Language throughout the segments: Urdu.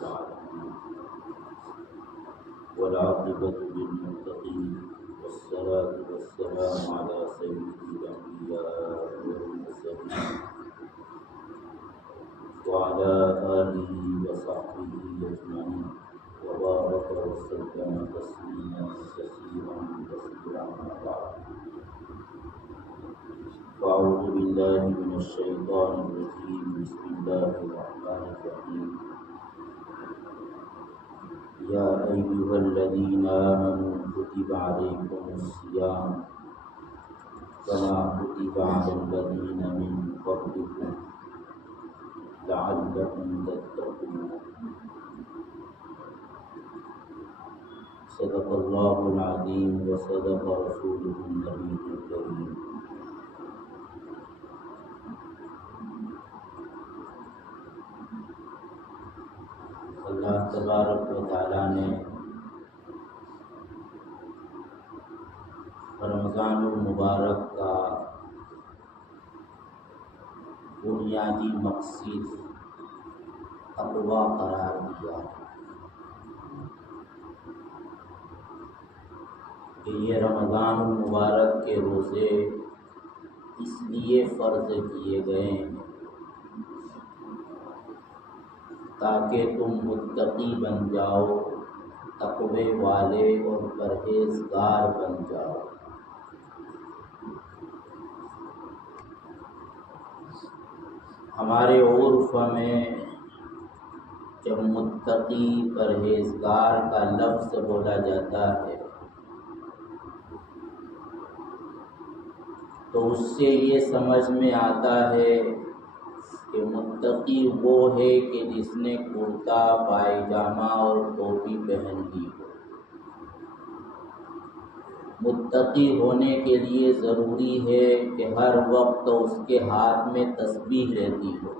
العالمين والعاقبة للمتقين والصلاة والسلام على سيد الأنبياء والمرسلين وعلى آله وصحبه أجمعين وبارك وسلم تسليما كثيرا أما بعد فأعوذ بالله من الشيطان الرجيم بسم الله الرحمن الرحيم يا أيها الذين آمنوا كتب عليكم الصيام كما كتب على الذين من قبلكم لعلكم تتقون صدق الله العظيم وصدق رسوله النبي الكريم اللہ تبارک و تعالیٰ نے رمضان المبارک کا بنیادی مقصد تقویٰ قرار دیا کہ یہ رمضان المبارک کے روزے اس لیے فرض کیے گئے ہیں تاکہ تم متقی بن جاؤ، تقوی والے اور پرہیزگار بن جاؤ۔ ہمارے عرف میں جب متقی پرہیزگار کا لفظ بولا جاتا ہے تو اس سے یہ سمجھ میں آتا ہے کہ متقی وہ ہے کہ جس نے کرتا پائجامہ اور ٹوپی پہن لی ہو۔ متقی ہونے کے لیے ضروری ہے کہ ہر وقت اس کے ہاتھ میں تسبیح رہتی ہو۔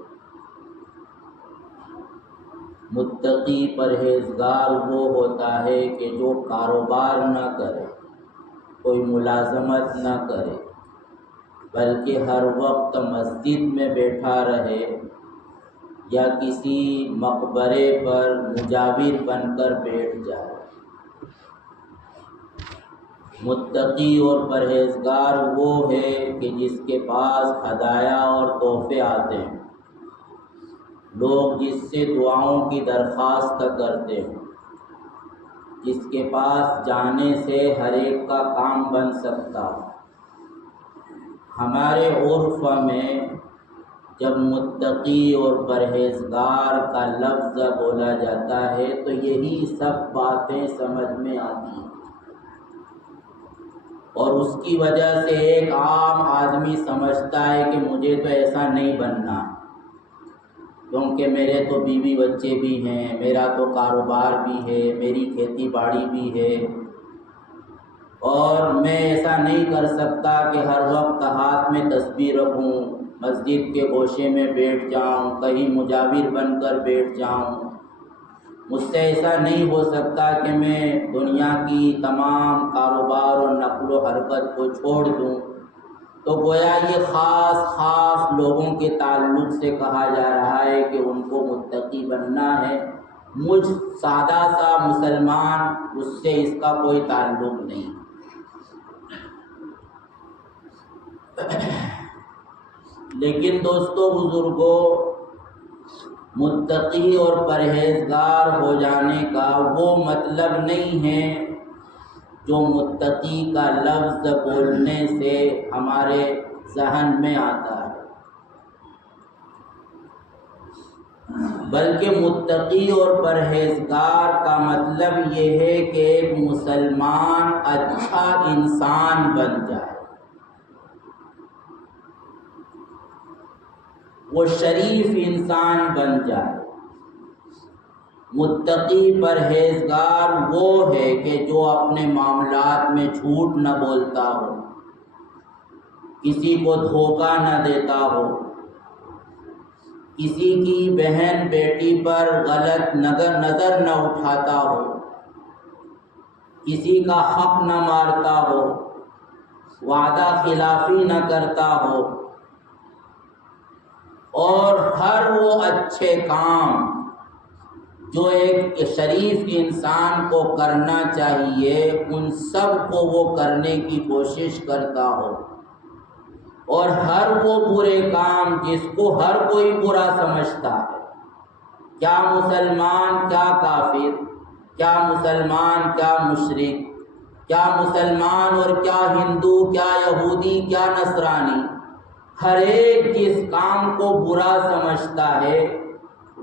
متقی پرہیزگار وہ ہوتا ہے کہ جو کاروبار نہ کرے، کوئی ملازمت نہ کرے، بلکہ ہر وقت مسجد میں بیٹھا رہے یا کسی مقبرے پر مجاور بن کر بیٹھ جائے۔ متقی اور پرہیزگار وہ ہے کہ جس کے پاس ہدایہ اور تحفے آتے ہیں، لوگ جس سے دعاؤں کی درخواست کرتے ہیں، جس کے پاس جانے سے ہر ایک کا کام بن سکتا ہو۔ ہمارے عرف میں جب متقی اور پرہیزگار کا لفظ بولا جاتا ہے تو یہی سب باتیں سمجھ میں آتی ہیں، اور اس کی وجہ سے ایک عام آدمی سمجھتا ہے کہ مجھے تو ایسا نہیں بننا، کیونکہ میرے تو بیوی بچے بھی ہیں، میرا تو کاروبار بھی ہے، میری کھیتی باڑی بھی ہے، اور میں ایسا نہیں کر سکتا کہ ہر وقت ہاتھ میں تسبیح رکھوں، مسجد کے گوشے میں بیٹھ جاؤں، کہیں مجاور بن کر بیٹھ جاؤں۔ مجھ سے ایسا نہیں ہو سکتا کہ میں دنیا کی تمام کاروبار اور نقل و حرکت کو چھوڑ دوں۔ تو گویا یہ خاص لوگوں کے تعلق سے کہا جا رہا ہے کہ ان کو متقی بننا ہے۔ مجھ سادہ سا مسلمان اس سے اس کا کوئی تعلق نہیں۔ لیکن دوستو بزرگوں، متقی اور پرہیزگار ہو جانے کا وہ مطلب نہیں ہے جو متقی کا لفظ بولنے سے ہمارے ذہن میں آتا ہے، بلکہ متقی اور پرہیزگار کا مطلب یہ ہے کہ ایک مسلمان اچھا انسان بن جائے، وہ شریف انسان بن جائے۔ متقی پرہیزگار وہ ہے کہ جو اپنے معاملات میں جھوٹ نہ بولتا ہو، کسی کو دھوکہ نہ دیتا ہو، کسی کی بہن بیٹی پر غلط نظر نہ اٹھاتا ہو، کسی کا حق نہ مارتا ہو، وعدہ خلافی نہ کرتا ہو، اور ہر وہ اچھے کام جو ایک شریف انسان کو کرنا چاہیے ان سب کو وہ کرنے کی کوشش کرتا ہو، اور ہر وہ برے کام جس کو ہر کوئی برا سمجھتا ہے، کیا مسلمان کیا کافر، کیا مسلمان کیا مشرک، کیا مسلمان اور کیا ہندو، کیا یہودی، کیا نصرانی، ہر ایک جس کام کو برا سمجھتا ہے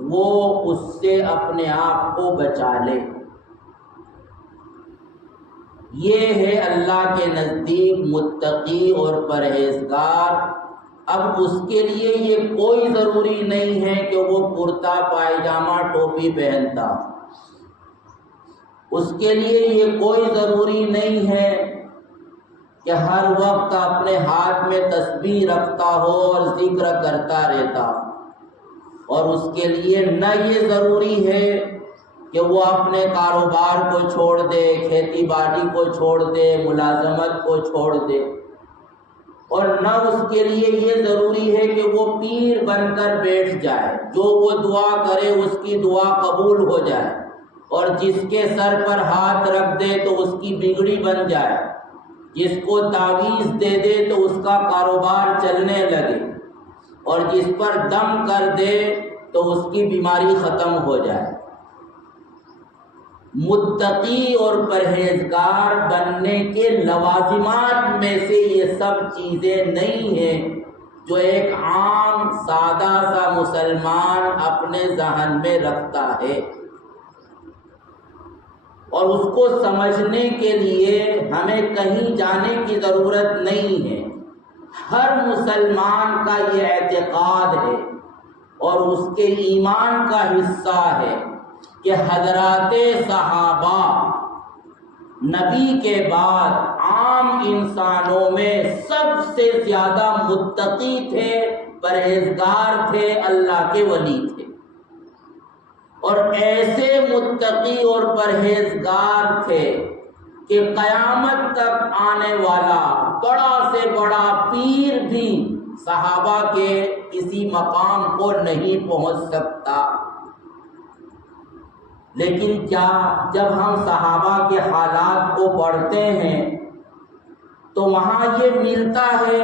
وہ اس سے اپنے آپ کو بچا لے۔ یہ ہے اللہ کے نزدیک متقی اور پرہیزگار۔ اب اس کے لیے یہ کوئی ضروری نہیں ہے کہ وہ کرتا پائجامہ ٹوپی پہنتا، اس کے لیے یہ کوئی ضروری نہیں ہے کہ ہر وقت اپنے ہاتھ میں تسبیح رکھتا ہو اور ذکر کرتا رہتا، اور اس کے لیے نہ یہ ضروری ہے کہ وہ اپنے کاروبار کو چھوڑ دے، کھیتی باڑی کو چھوڑ دے، ملازمت کو چھوڑ دے، اور نہ اس کے لیے یہ ضروری ہے کہ وہ پیر بن کر بیٹھ جائے، جو وہ دعا کرے اس کی دعا قبول ہو جائے، اور جس کے سر پر ہاتھ رکھ دے تو اس کی بگڑی بن جائے، جس کو تعویذ دے دے تو اس کا کاروبار چلنے لگے، اور جس پر دم کر دے تو اس کی بیماری ختم ہو جائے۔ متقی اور پرہیزگار بننے کے لوازمات میں سے یہ سب چیزیں نہیں ہیں جو ایک عام سادہ سا مسلمان اپنے ذہن میں رکھتا ہے، اور اس کو سمجھنے کے لیے ہمیں کہیں جانے کی ضرورت نہیں ہے۔ ہر مسلمان کا یہ اعتقاد ہے اور اس کے ایمان کا حصہ ہے کہ حضرات صحابہ نبی کے بعد عام انسانوں میں سب سے زیادہ متقی تھے، پرہیزگار تھے، اللہ کے ولی تھے، اور ایسے متقی اور پرہیزگار تھے کہ قیامت تک آنے والا بڑا سے بڑا پیر بھی صحابہ کے کسی مقام کو نہیں پہنچ سکتا۔ لیکن کیا جب ہم صحابہ کے حالات کو پڑھتے ہیں تو وہاں یہ ملتا ہے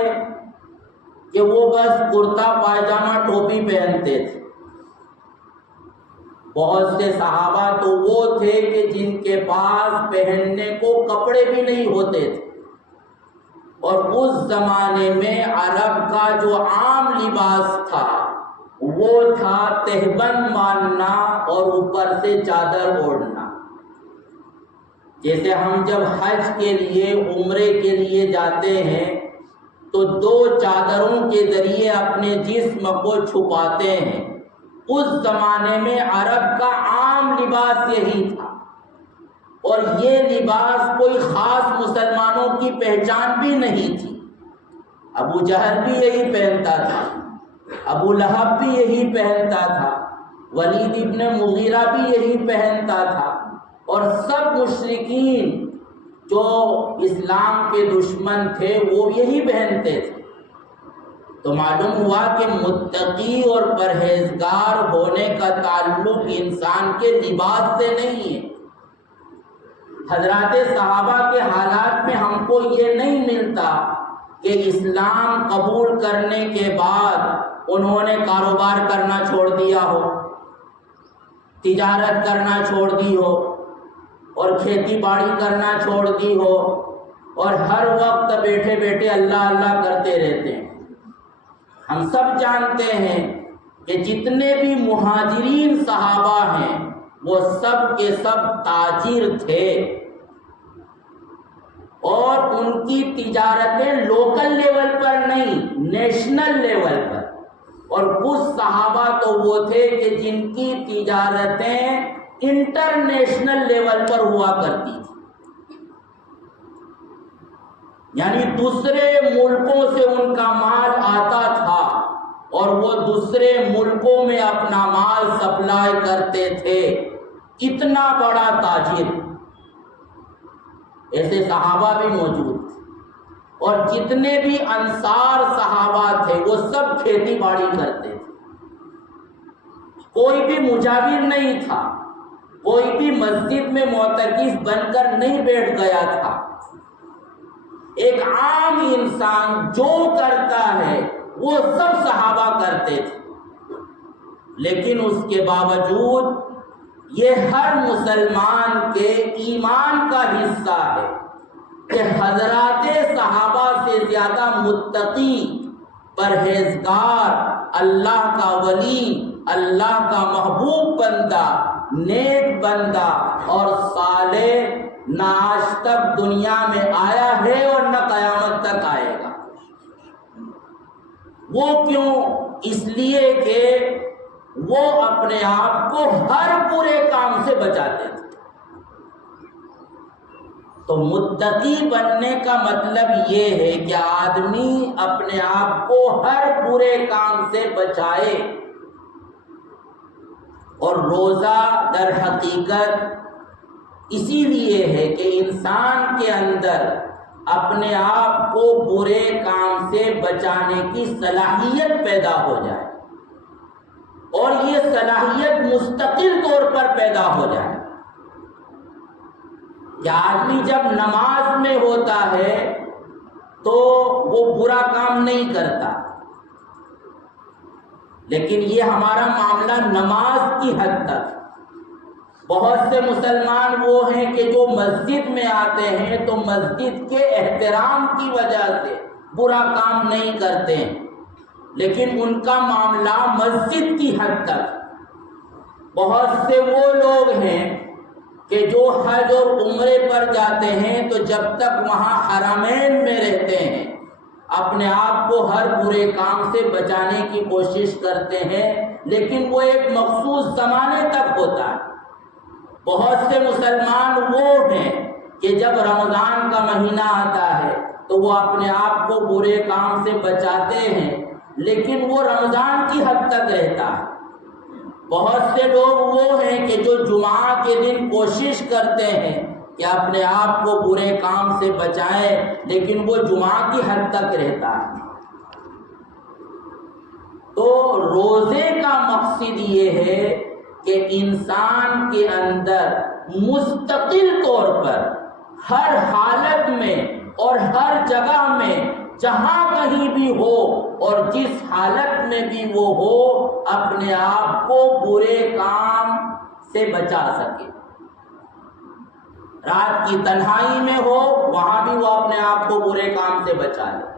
کہ وہ بس کرتا پائجامہ ٹوپی پہنتے تھے؟ بہت سے صحابہ تو وہ تھے کہ جن کے پاس پہننے کو کپڑے بھی نہیں ہوتے تھے، اور اس زمانے میں عرب کا جو عام لباس تھا وہ تھا تہبند باندھنا اور اوپر سے چادر اوڑھنا۔ جیسے ہم جب حج کے لیے، عمرے کے لیے جاتے ہیں تو دو چادروں کے ذریعے اپنے جسم کو چھپاتے ہیں، اس زمانے میں عرب کا عام لباس یہی تھا، اور یہ لباس کوئی خاص مسلمانوں کی پہچان بھی نہیں تھی۔ ابو جہل بھی یہی پہنتا تھا، ابو لہب بھی یہی پہنتا تھا، ولید ابن مغیرہ بھی یہی پہنتا تھا، اور سب مشرکین جو اسلام کے دشمن تھے وہ یہی پہنتے تھے۔ تو معلوم ہوا کہ متقی اور پرہیزگار ہونے کا تعلق انسان کے لباس سے نہیں ہے۔ حضرات صحابہ کے حالات میں ہم کو یہ نہیں ملتا کہ اسلام قبول کرنے کے بعد انہوں نے کاروبار کرنا چھوڑ دیا ہو، تجارت کرنا چھوڑ دی ہو، اور کھیتی باڑی کرنا چھوڑ دی ہو، اور ہر وقت بیٹھے بیٹھے اللہ اللہ کرتے رہتے ہیں۔ ہم سب جانتے ہیں کہ جتنے بھی مہاجرین صحابہ ہیں وہ سب کے سب تاجر تھے، اور ان کی تجارتیں لوکل لیول پر نہیں، نیشنل لیول پر، اور کچھ صحابہ تو وہ تھے کہ جن کی تجارتیں انٹرنیشنل لیول پر ہوا کرتی تھی، یعنی دوسرے ملکوں سے ان کا مال آتا تھا اور وہ دوسرے ملکوں میں اپنا مال سپلائی کرتے تھے۔ اتنا بڑا تاجر، ایسے صحابہ بھی موجود تھے، اور جتنے بھی انصار صحابہ تھے وہ سب کھیتی باڑی کرتے تھے، کوئی بھی مجاور نہیں تھا، کوئی بھی مسجد میں معتکف بن کر نہیں بیٹھ گیا تھا. ایک عام انسان جو کرتا ہے وہ سب صحابہ کرتے تھے، لیکن اس کے باوجود یہ ہر مسلمان کے ایمان کا حصہ ہے کہ حضرات صحابہ سے زیادہ متقی، پرہیزگار، اللہ کا ولی، اللہ کا محبوب بندہ، نیک بندہ اور صالح نہ آج تک دنیا میں آیا ہے اور نہ قیامت تک آئے گا. وہ کیوں؟ اس لیے کہ وہ اپنے آپ کو ہر برے کام سے بچاتے تھے. تو متقی بننے کا مطلب یہ ہے کہ آدمی اپنے آپ کو ہر برے کام سے بچائے. اور روزہ در حقیقت اسی لیے ہے کہ انسان کے اندر اپنے آپ کو برے کام سے بچانے کی صلاحیت پیدا ہو جائے، اور یہ صلاحیت مستقل طور پر پیدا ہو جائے کہ آدمی جب نماز میں ہوتا ہے تو وہ برا کام نہیں کرتا. لیکن یہ ہمارا معاملہ نماز کی حد تک. بہت سے مسلمان وہ ہیں کہ جو مسجد میں آتے ہیں تو مسجد کے احترام کی وجہ سے برا کام نہیں کرتے ہیں، لیکن ان کا معاملہ مسجد کی حد تک. بہت سے وہ لوگ ہیں کہ جو حج اور عمرے پر جاتے ہیں تو جب تک وہاں حرمین میں رہتے ہیں اپنے آپ کو ہر برے کام سے بچانے کی کوشش کرتے ہیں، لیکن وہ ایک مخصوص زمانے تک ہوتا ہے. بہت سے مسلمان وہ ہیں کہ جب رمضان کا مہینہ آتا ہے تو وہ اپنے آپ کو برے کام سے بچاتے ہیں، لیکن وہ رمضان کی حد تک رہتا ہے. بہت سے لوگ وہ ہیں کہ جو جمعہ کے دن کوشش کرتے ہیں کہ اپنے آپ کو برے کام سے بچائیں، لیکن وہ جمعہ کی حد تک رہتا ہے. تو روزے کا مقصد یہ ہے کہ انسان کے اندر مستقل طور پر ہر حالت میں اور ہر جگہ میں جہاں کہیں بھی ہو اور جس حالت میں بھی وہ ہو اپنے آپ کو برے کام سے بچا سکے. رات کی تنہائی میں ہو وہاں بھی وہ اپنے آپ کو برے کام سے بچا لے.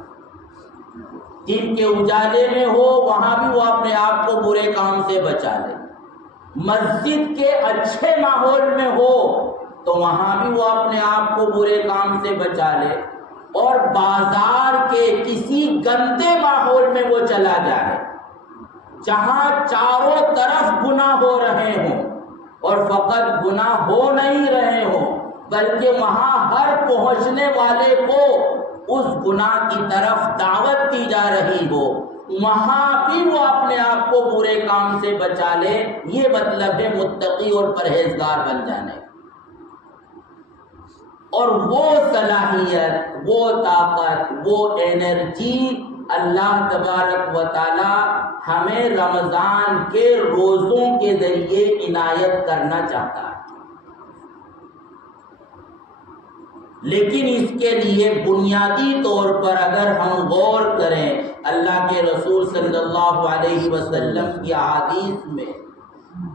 دن کے اجالے میں ہو وہاں بھی وہ اپنے آپ کو برے کام سے بچا لے. مسجد کے اچھے ماحول میں ہو تو وہاں بھی وہ اپنے آپ کو برے کام سے بچا لے. اور بازار کے کسی گندے ماحول میں وہ چلا جائے جہاں چاروں طرف گناہ ہو رہے ہوں، اور فقط گناہ ہو نہیں رہے ہوں بلکہ وہاں ہر پہنچنے والے کو اس گناہ کی طرف دعوت دی جا رہی ہو، وہاں بھی وہ اپنے آپ کو برے کام سے بچا لے. یہ مطلب ہے متقی اور پرہیزگار بن جانے. اور وہ صلاحیت، وہ طاقت، وہ انرجی اللہ تبارک و تعالی ہمیں رمضان کے روزوں کے ذریعے عنایت کرنا چاہتا ہے. لیکن اس کے لیے بنیادی طور پر اگر ہم غور کریں اللہ کے رسول صلی اللہ علیہ وسلم کی احادیث میں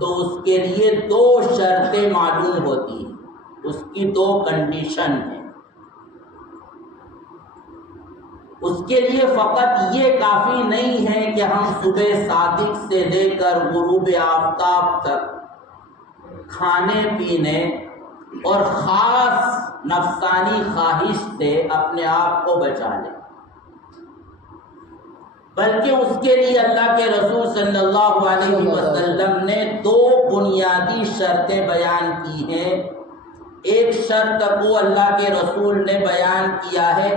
تو اس کے لیے 2 شرطیں معلوم ہوتی ہیں، اس کی 2 کنڈیشن ہیں. اس کے لیے فقط یہ کافی نہیں ہے کہ ہم صبح صادق سے لے کر غروب آفتاب تک کھانے پینے اور خاص نفسانی خواہش سے اپنے آپ کو بچا لیں، بلکہ اس کے لیے اللہ کے رسول صلی اللہ علیہ وسلم نے 2 بنیادی شرطیں بیان کی ہیں. ایک شرط کو اللہ کے رسول نے بیان کیا ہے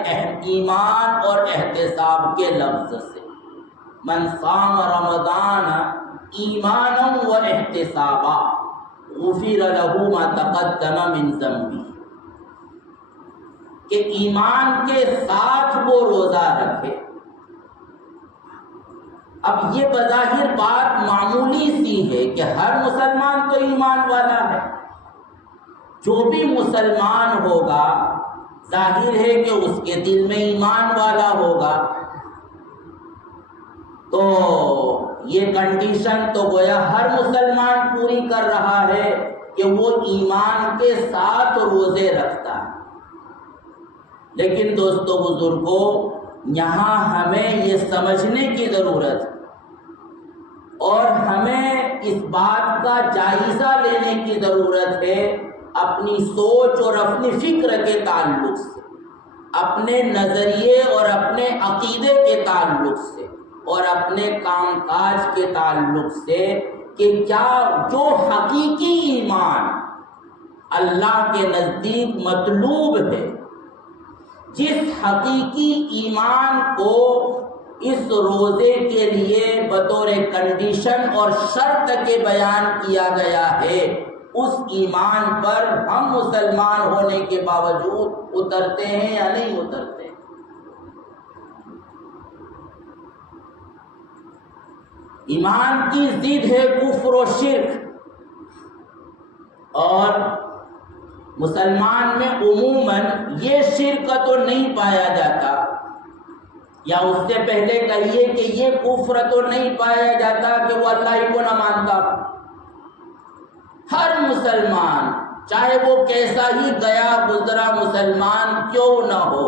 ایمان اور احتساب کے لفظ سے. من صام رمضان ایمانا و احتسابا غفر له ما تقدم من ذنبه، کہ ایمان کے ساتھ وہ روزہ رکھے. اب یہ بظاہر بات معمولی سی ہے کہ ہر مسلمان تو ایمان والا ہے؟ جو بھی مسلمان ہوگا ظاہر ہے کہ اس کے دل میں ایمان والا ہوگا. تو یہ کنڈیشن تو گویا ہر مسلمان پوری کر رہا ہے کہ وہ ایمان کے ساتھ روزے رکھتا ہے. لیکن دوستو بزرگوں، یہاں ہمیں یہ سمجھنے کی ضرورت ہے اور ہمیں اس بات کا جائزہ لینے کی ضرورت ہے اپنی سوچ اور اپنی فکر کے تعلق سے، اپنے نظریے اور اپنے عقیدے کے تعلق سے اور اپنے کام کاج کے تعلق سے کہ کیا جو حقیقی ایمان اللہ کے نزدیک مطلوب ہے، جس حقیقی ایمان کو اس روزے کے لیے بطور کنڈیشن اور شرط کے بیان کیا گیا ہے، اس ایمان پر ہم مسلمان ہونے کے باوجود اترتے ہیں یا نہیں اترتے؟ ایمان کی ضد ہے کفر و شرک، اور مسلمان میں عموماً یہ شرک تو نہیں پایا جاتا، یا اس سے پہلے کہیے کہ یہ کفر تو نہیں پایا جاتا کہ وہ اللہ ہی کو نہ مانتا. ہر مسلمان چاہے وہ کیسا ہی گیا گزرا مسلمان کیوں نہ ہو،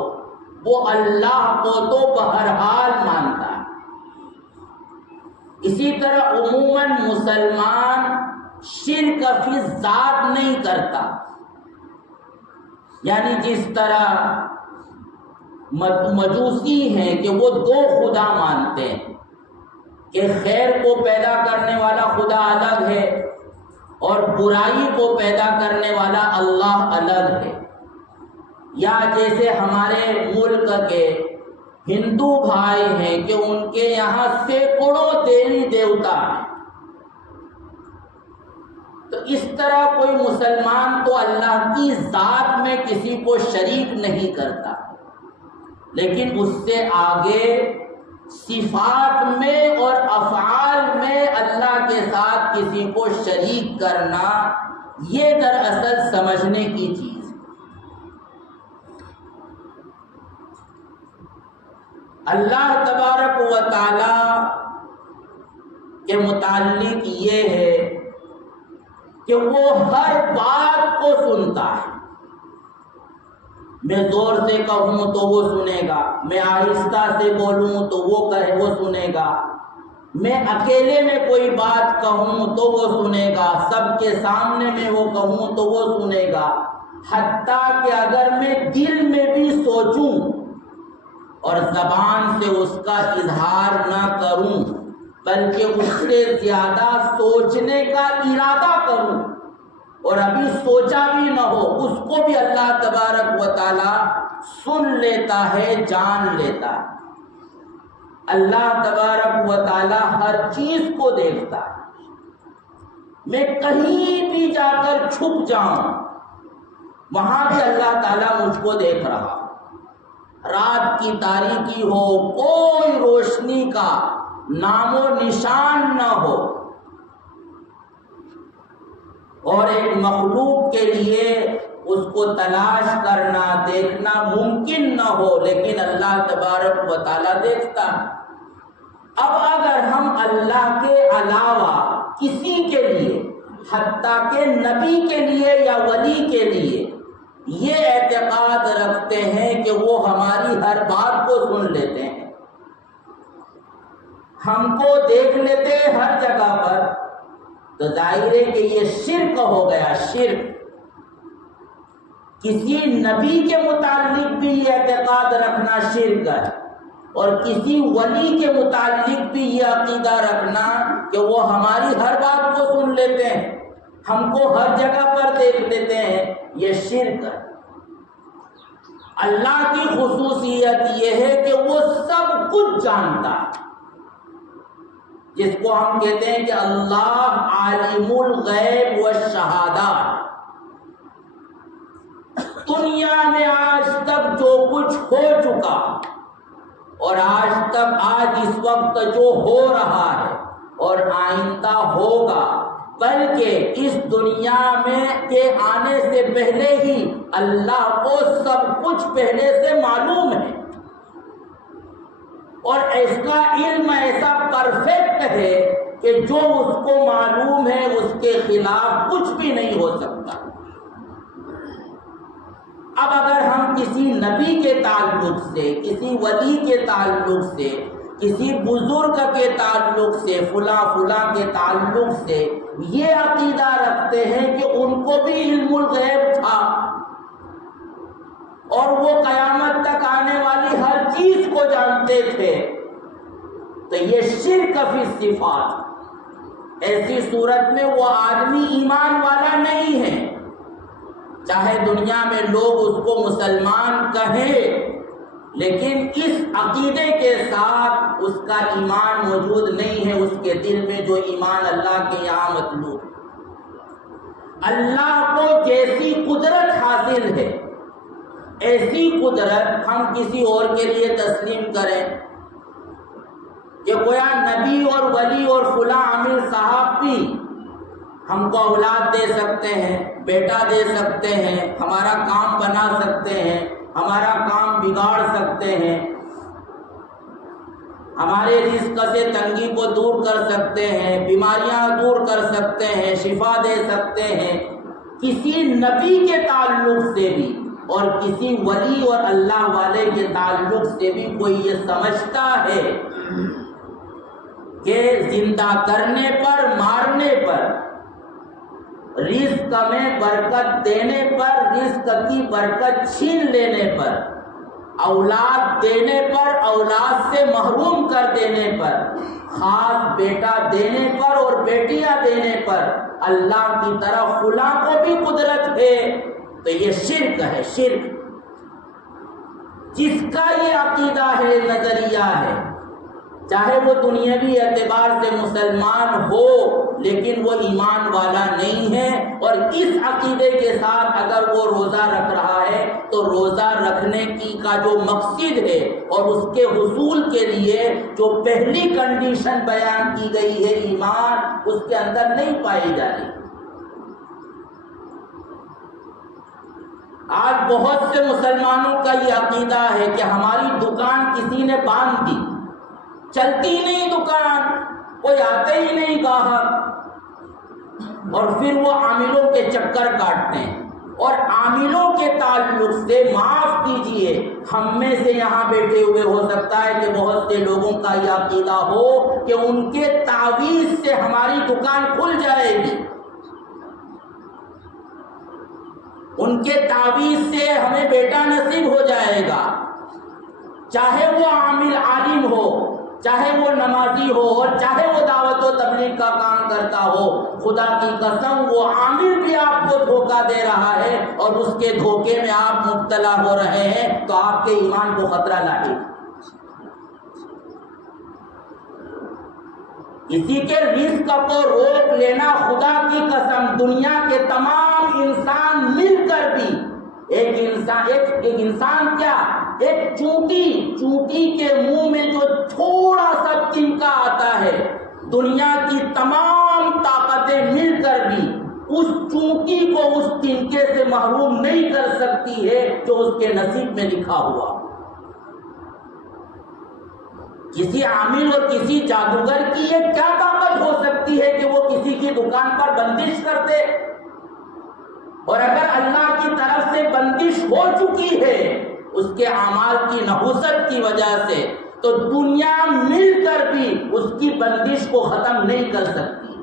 وہ اللہ کو تو بہرحال مانتا ہے. اسی طرح عموماً مسلمان شرک فی ذات نہیں کرتا، یعنی جس طرح مجوسی ہیں کہ وہ دو خدا مانتے ہیں کہ خیر کو پیدا کرنے والا خدا الگ ہے اور برائی کو پیدا کرنے والا اللہ الگ ہے. یا جیسے ہمارے ملک کے ہندو بھائی ہیں کہ ان کے یہاں سینکڑوں دیوی دیوتا ہیں. تو اس طرح کوئی مسلمان تو اللہ کی ذات میں کسی کو شریک نہیں کرتا، لیکن اس سے آگے صفات میں اور افعال میں اللہ کے ساتھ کسی کو شریک کرنا، یہ دراصل سمجھنے کی چیز ہے. اللہ تبارک و تعالی کے متعلق یہ ہے کہ وہ ہر بات کو سنتا ہے. میں زور سے کہوں تو وہ سنے گا، میں آہستہ سے بولوں تو وہ سنے گا، میں اکیلے میں کوئی بات کہوں تو وہ سنے گا، سب کے سامنے میں وہ کہوں تو وہ سنے گا. حتیٰ کہ اگر میں دل میں بھی سوچوں اور زبان سے اس کا اظہار نہ کروں بلکہ اس سے زیادہ سوچنے کا ارادہ کروں اور ابھی سوچا بھی نہ ہو، اس کو بھی اللہ تبارک و تعالی سن لیتا ہے، جان لیتا ہے. اللہ تبارک و تعالی ہر چیز کو دیکھتا ہے. میں کہیں بھی جا کر چھپ جاؤں وہاں بھی اللہ تعالی مجھ کو دیکھ رہا. رات کی تاریکی ہو، کوئی روشنی کا نام و نشان نہ ہو، اور ایک مخلوق کے لیے اس کو تلاش کرنا دیکھنا ممکن نہ ہو، لیکن اللہ تبارک و تعالیٰ دیکھتا ہے. اب اگر ہم اللہ کے علاوہ کسی کے لیے، حتیٰ کہ نبی کے لیے یا ولی کے لیے یہ اعتقاد رکھتے ہیں کہ وہ ہماری ہر بات کو سن لیتے ہیں، ہم کو دیکھ لیتے ہیں ہر جگہ پر، تو ظاہر ہے کہ یہ شرک ہو گیا. شرک کسی نبی کے متعلق بھی یہ اعتقاد رکھنا شرک ہے، اور کسی ولی کے متعلق بھی یہ عقیدہ رکھنا کہ وہ ہماری ہر بات کو سن لیتے ہیں، ہم کو ہر جگہ پر دیکھ لیتے ہیں، یہ شرک ہے. اللہ کی خصوصیت یہ ہے کہ وہ سب کچھ جانتا ہے، جس کو ہم کہتے ہیں کہ اللہ عالم الغیب والشہادہ. دنیا میں آج تک جو کچھ ہو چکا اور آج اس وقت جو ہو رہا ہے اور آئندہ ہوگا، بلکہ اس دنیا میں کے آنے سے پہلے ہی اللہ کو سب کچھ پہلے سے معلوم ہے، اور اس کا علم ایسا پرفیکٹ ہے کہ جو اس کو معلوم ہے اس کے خلاف کچھ بھی نہیں ہو سکتا۔ اب اگر ہم کسی نبی کے تعلق سے، کسی ولی کے تعلق سے، کسی بزرگ کے تعلق سے، فلاں فلاں کے تعلق سے یہ عقیدہ رکھتے ہیں کہ ان کو بھی علم الغیب تھا اور وہ قیامت تک آنے والی ہر چیز کو جانتے تھے، تو یہ شرک فی الصفات، ایسی صورت میں وہ آدمی ایمان والا نہیں ہے، چاہے دنیا میں لوگ اس کو مسلمان کہیں، لیکن اس عقیدے کے ساتھ اس کا ایمان موجود نہیں ہے اس کے دل میں، جو ایمان اللہ کے یہاں مطلوب ہے۔ اللہ کو جیسی قدرت حاصل ہے، ایسی قدرت ہم کسی اور کے لیے تسلیم کریں کہ گویا نبی اور ولی اور فلاں عامل صاحب بھی ہم کو اولاد دے سکتے ہیں، بیٹا دے سکتے ہیں، ہمارا کام بنا سکتے ہیں، ہمارا کام بگاڑ سکتے ہیں، ہمارے رزق سے تنگی کو دور کر سکتے ہیں، بیماریاں دور کر سکتے ہیں، شفا دے سکتے ہیں۔ کسی نبی کے تعلق سے بھی اور کسی ولی اور اللہ والے کے تعلق سے بھی کوئی یہ سمجھتا ہے کہ زندہ کرنے پر، مارنے پر، رزق میں برکت دینے پر، رزق کی برکت چھین لینے پر، اولاد دینے پر، اولاد سے محروم کر دینے پر، خاص بیٹا دینے پر اور بیٹیاں دینے پر اللہ کی طرف فلاں کو بھی قدرت ہے، تو یہ شرک ہے، شرک۔ جس کا یہ عقیدہ ہے، نظریہ ہے، چاہے وہ دنیاوی اعتبار سے مسلمان ہو لیکن وہ ایمان والا نہیں ہے، اور اس عقیدے کے ساتھ اگر وہ روزہ رکھ رہا ہے تو روزہ رکھنے کی کا جو مقصد ہے اور اس کے حصول کے لیے جو پہلی کنڈیشن بیان کی گئی ہے ایمان، اس کے اندر نہیں پائی جا رہی۔ آج بہت سے مسلمانوں کا یہ عقیدہ ہے کہ ہماری دکان کسی نے باندھ دی، چلتی نہیں دکان، کوئی آتے ہی نہیں گاہک، اور پھر وہ عاملوں کے چکر کاٹتے ہیں۔ اور عاملوں کے تعلق سے معاف کیجئے، ہم میں سے یہاں بیٹھے ہوئے ہو سکتا ہے کہ بہت سے لوگوں کا یہ عقیدہ ہو کہ ان کے تعویذ سے ہماری دکان کھل جائے گی، ان کے تعویذ سے ہمیں بیٹا نصیب ہو جائے گا، چاہے وہ عامل عالم ہو، چاہے وہ نمازی ہو، اور چاہے وہ دعوت و تبلیغ کا کام کرتا ہو، خدا کی قسم وہ عامل بھی آپ کو دھوکہ دے رہا ہے اور اس کے دھوکے میں آپ مبتلا ہو رہے ہیں، تو آپ کے ایمان کو خطرہ لاحق۔ کسی کے رزق کو روک لینا، خدا کی قسم دنیا کے تمام انسان مل کر بھی ایک انسان کیا، ایک چونٹی کے منہ میں جو تھوڑا سا تنکا آتا ہے، دنیا کی تمام طاقتیں مل کر بھی اس چونٹی کو اس تنکے سے محروم نہیں کر سکتی ہے جو اس کے نصیب میں لکھا ہوا۔ کسی عامل اور کسی جادوگر کی یہ کیا طاقت ہو سکتی ہے کہ وہ کسی کی دکان پر بندش کر دے؟ اور اگر اللہ کی طرف سے بندش ہو چکی ہے اس کے اعمال کی نحوست کی وجہ سے، تو دنیا مل کر بھی اس کی بندش کو ختم نہیں کر سکتی۔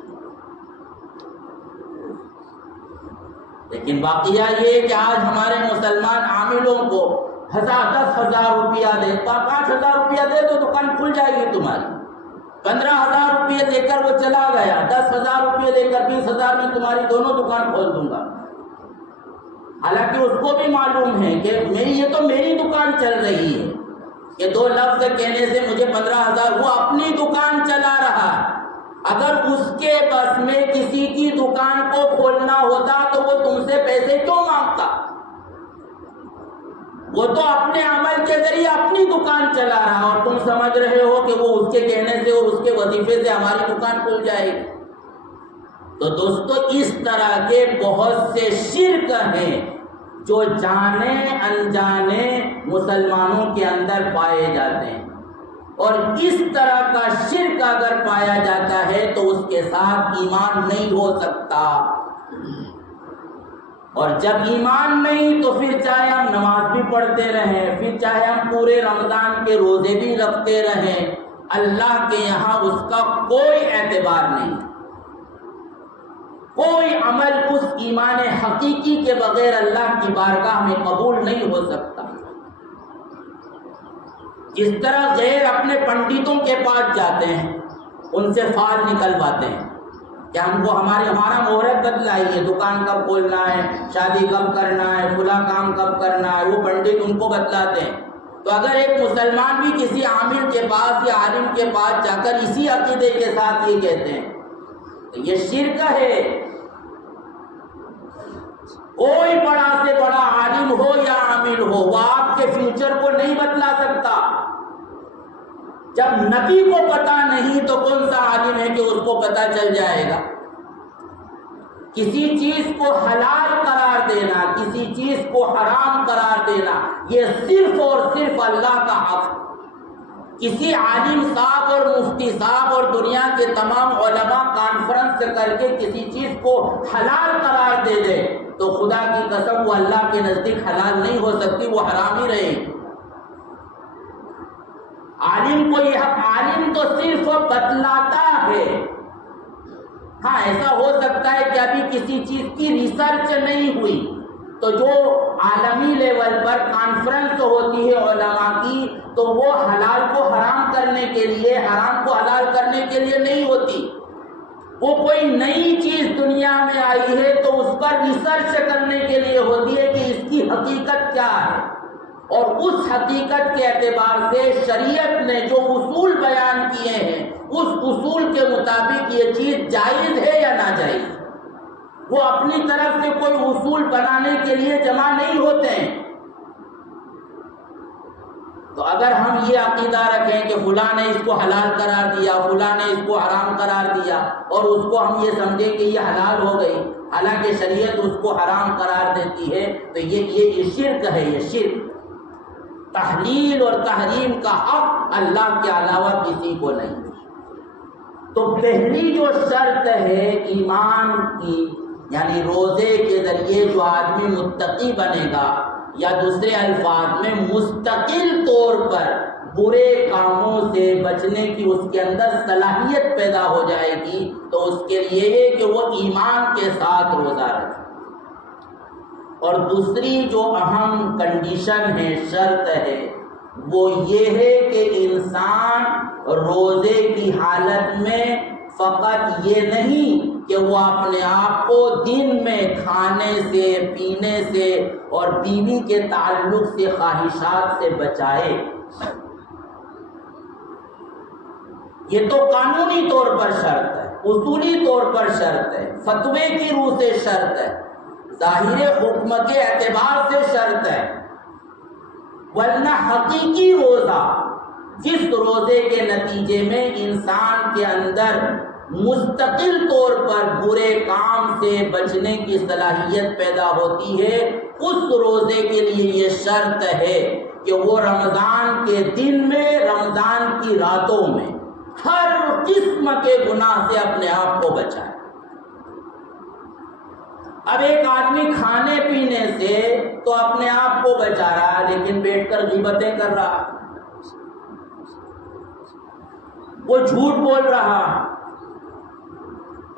لیکن واقعہ یہ کہ آج ہمارے مسلمان عاملوں کو 10,000 روپیہ دے، 5,000 روپیہ دے تو دکان کھل جائے گی تمہاری، 15,000 روپیہ دے کر وہ چلا گیا، 10,000 روپیہ دے کر 20,000 میں تمہاری دونوں دکان کھول دوں گا، حالانکہ اس کو بھی معلوم ہے کہ یہ تو میری دکان چل رہی ہے، کہ 2 لفظ کہنے سے مجھے 15,000، وہ اپنی دکان چلا رہا ہے۔ اگر اس کے بس میں کسی کی دکان کو کھولنا ہوتا تو وہ تم سے پیسے کیوں مانگتا؟ وہ تو اپنے عمل کے ذریعے اپنی دکان چلا رہا، اور تم سمجھ رہے ہو کہ وہ اس کے کہنے سے اور اس کے وظیفے سے ہماری دکان کھل جائے گی۔ تو دوستو اس طرح کے بہت سے شرک ہیں جو جانے انجانے مسلمانوں کے اندر پائے جاتے ہیں، اور اس طرح کا شرک اگر پایا جاتا ہے تو اس کے ساتھ ایمان نہیں ہو سکتا، اور جب ایمان نہیں تو پھر چاہے ہم نماز بھی پڑھتے رہیں، پھر چاہے ہم پورے رمضان کے روزے بھی رکھتے رہیں، اللہ کے یہاں اس کا کوئی اعتبار نہیں، کوئی عمل اس ایمان حقیقی کے بغیر اللہ کی بارگاہ میں قبول نہیں ہو سکتا۔ جس طرح غیر اپنے پنڈتوں کے پاس جاتے ہیں، ان سے فال نکلواتے ہیں کہ ہم کو ہمارا مہرت بتلائیے، دکان کب کھولنا ہے، شادی کب کرنا ہے، فلاں کام کب کرنا ہے، وہ پنڈت ان کو بتلاتے ہیں۔ تو اگر ایک مسلمان بھی کسی عامل کے پاس یا عالم کے پاس جا کر اسی عقیدے کے ساتھ یہ کہتے ہیں تو یہ شرک ہے۔ کوئی بڑا سے بڑا عالم ہو یا عامل ہو، وہ آپ کے فیوچر کو نہیں بتلا سکتا۔ جب نبی کو پتا نہیں تو کون سا عالم ہے کہ اس کو پتا چل جائے گا؟ کسی چیز کو حلال قرار دینا، کسی چیز کو حرام قرار دینا، یہ صرف اور صرف اللہ کا حق۔ کسی عالم صاحب اور مفتی صاحب اور دنیا کے تمام علماء کانفرنس کر کے کسی چیز کو حلال قرار دے دے تو خدا کی قسم وہ اللہ کے نزدیک حلال نہیں ہو سکتی، وہ حرام ہی رہے گی۔ عالم تو صرف بتلاتا ہے۔ ہاں ایسا ہو سکتا ہے کہ ابھی کسی چیز کی ریسرچ نہیں ہوئی تو جو عالمی لیول پر کانفرنس ہوتی ہے علماء کی تو وہ حلال کو حرام کرنے کے لیے، حرام کو حلال کرنے کے لیے نہیں ہوتی۔ وہ کوئی نئی چیز دنیا میں آئی ہے تو اس پر ریسرچ کرنے کے لیے ہوتی ہے کہ اس کی حقیقت کیا ہے، اور اس حقیقت کے اعتبار سے شریعت نے جو اصول بیان کیے ہیں اس اصول کے مطابق یہ چیز جائز ہے یا ناجائز۔ وہ اپنی طرف سے کوئی اصول بنانے کے لیے جمع نہیں ہوتے ہیں۔ تو اگر ہم یہ عقیدہ رکھیں کہ فلاں نے اس کو حلال قرار دیا، فلاں نے اس کو حرام قرار دیا، اور اس کو ہم یہ سمجھیں کہ یہ حلال ہو گئی حالانکہ شریعت اس کو حرام قرار دیتی ہے، تو یہ شرک ہے۔ یہ شرک، تحلیل اور تحریم کا حق اللہ کے علاوہ کسی کو نہیں۔ تو پہلی جو شرط ہے ایمان کی، یعنی روزے کے ذریعے جو آدمی متقی بنے گا، یا دوسرے الفاظ میں مستقل طور پر برے کاموں سے بچنے کی اس کے اندر صلاحیت پیدا ہو جائے گی، تو اس کے لیے یہ کہ وہ ایمان کے ساتھ روزہ رکھے۔ اور دوسری جو اہم کنڈیشن ہے، شرط ہے، وہ یہ ہے کہ انسان روزے کی حالت میں فقط یہ نہیں کہ وہ اپنے آپ کو دن میں کھانے سے، پینے سے اور بیوی کے تعلق سے، خواہشات سے بچائے۔ یہ تو قانونی طور پر شرط ہے، اصولی طور پر شرط ہے، فتوے کی روح سے شرط ہے، ظاہر حکم کے اعتبار سے شرط ہے، ورنہ حقیقی روزہ جس روزے کے نتیجے میں انسان کے اندر مستقل طور پر برے کام سے بچنے کی صلاحیت پیدا ہوتی ہے، اس روزے کے لیے یہ شرط ہے کہ وہ رمضان کے دن میں، رمضان کی راتوں میں ہر قسم کے گناہ سے اپنے آپ کو بچائے۔ اب ایک آدمی کھانے پینے سے تو اپنے آپ کو بچا رہا ہے، لیکن بیٹھ کر غیبتیں کر رہا، وہ جھوٹ بول رہا،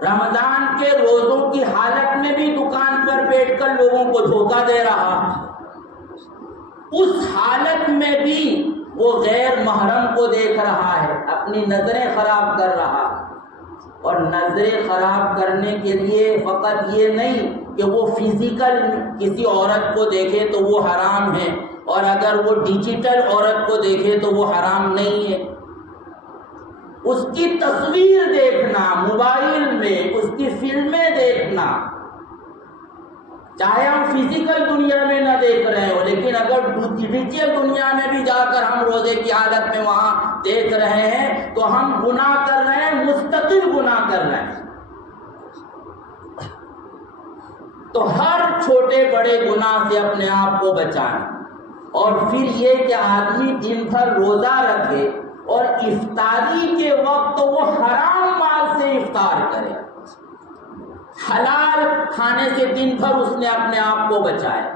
رمضان کے روزوں کی حالت میں بھی دکان پر بیٹھ کر لوگوں کو دھوکہ دے رہا، اس حالت میں بھی وہ غیر محرم کو دیکھ رہا ہے، اپنی نظریں خراب کر رہا۔ اور نظریں خراب کرنے کے لیے فقط یہ نہیں کہ وہ فزیکل کسی عورت کو دیکھے تو وہ حرام ہے، اور اگر وہ ڈیجیٹل عورت کو دیکھے تو وہ حرام نہیں ہے، اس کی تصویر دیکھنا موبائل میں، اس کی فلمیں دیکھنا، چاہے ہم فزیکل دنیا میں نہ دیکھ رہے ہو، لیکن اگر ڈیجیٹل دنیا میں بھی جا کر ہم روزے کی حالت میں وہاں دیکھ رہے ہیں تو ہم گناہ کر رہے ہیں، مستقل گناہ کر رہے ہیں۔ تو ہر چھوٹے بڑے گناہ سے اپنے آپ کو بچانا، اور پھر یہ کہ آدمی دن بھر روزہ رکھے اور افطاری کے وقت وہ حرام مال سے افطار کرے، حلال کھانے سے دن بھر اس نے اپنے آپ کو بچایا،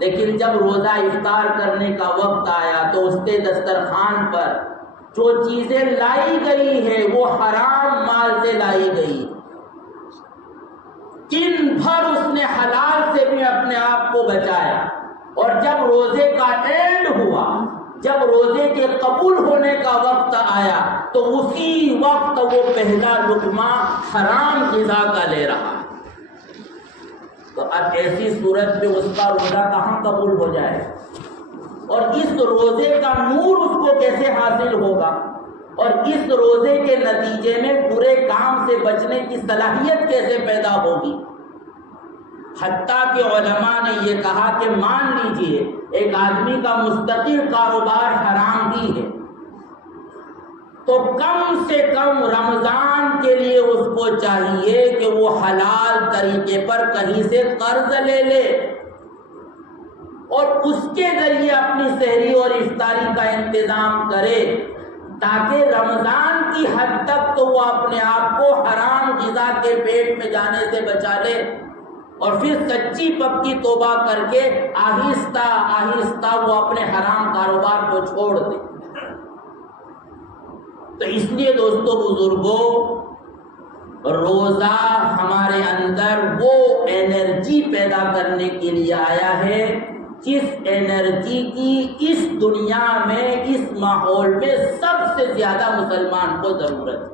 لیکن جب روزہ افطار کرنے کا وقت آیا تو اس کے دسترخوان پر جو چیزیں لائی گئی ہے وہ حرام مال سے لائی گئی، دن بھر اس نے حلال سے بھی اپنے آپ کو بچایا، اور جب روزے کا اینڈ ہوا، جب روزے کے قبول ہونے کا وقت آیا تو اسی وقت وہ پہلا لقمہ حرام غذا کا لے رہا ہے، تو اب ایسی صورت میں اس کا روزہ کہاں قبول ہو جائے، اور اس روزے کا نور اس کو کیسے حاصل ہوگا، اور اس روزے کے نتیجے میں برے کام سے بچنے کی صلاحیت کیسے پیدا ہوگی۔ حتیٰ کہ علماء نے یہ کہا کہ مان لیجئے ایک آدمی کا مستقل کاروبار حرام ہی ہے، تو کم سے کم رمضان کے لیے اس کو چاہیے کہ وہ حلال طریقے پر کہیں سے قرض لے لے اور اس کے ذریعے اپنی سحری اور افطاری کا انتظام کرے، تاکہ رمضان کی حد تک تو وہ اپنے آپ کو حرام غذا کے پیٹ میں جانے سے بچا لے، اور پھر سچی پکی توبہ کر کے آہستہ آہستہ وہ اپنے حرام کاروبار کو چھوڑ دے۔ تو اس لیے دوستو بزرگوں، روزہ ہمارے اندر وہ انرجی پیدا کرنے کے لیے آیا ہے جس انرجی کی اس دنیا میں، اس ماحول میں سب سے زیادہ مسلمان کو ضرورت ہے،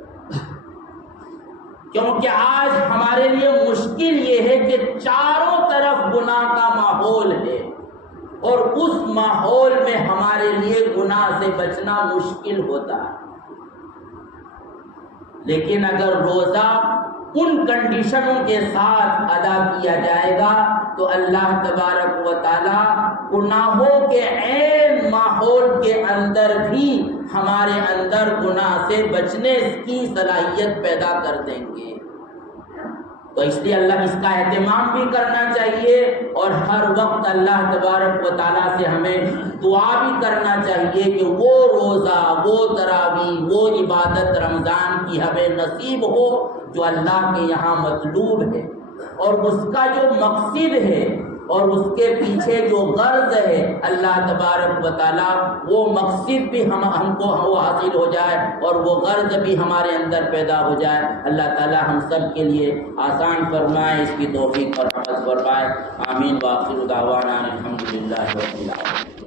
کیونکہ آج ہمارے لیے مشکل یہ ہے کہ چاروں طرف گناہ کا ماحول ہے، اور اس ماحول میں ہمارے لیے گناہ سے بچنا مشکل ہوتا ہے، لیکن اگر روزہ ان کنڈیشنوں کے ساتھ ادا کیا جائے گا تو اللہ تبارک و تعالی گناہوں کے عین ماحول کے اندر بھی ہمارے اندر گناہ سے بچنے کی صلاحیت پیدا کر دیں گے۔ تو اس لیے اللہ اس کا اہتمام بھی کرنا چاہیے، اور ہر وقت اللہ تبارک و تعالیٰ سے ہمیں دعا بھی کرنا چاہیے کہ وہ روزہ، وہ تراویح، وہ عبادت رمضان کی ہمیں نصیب ہو جو اللہ کے یہاں مطلوب ہے، اور اس کا جو مقصد ہے اور اس کے پیچھے جو غرض ہے اللہ تبارک و تعالیٰ وہ مقصد بھی ہم کو وہ حاصل ہو جائے، اور وہ غرض بھی ہمارے اندر پیدا ہو جائے۔ اللہ تعالیٰ ہم سب کے لیے آسان فرمائے، اس کی توفیق اور عمل فرمائے۔ آمین۔ وآخر دعوانا الحمدللہ رب العالمین۔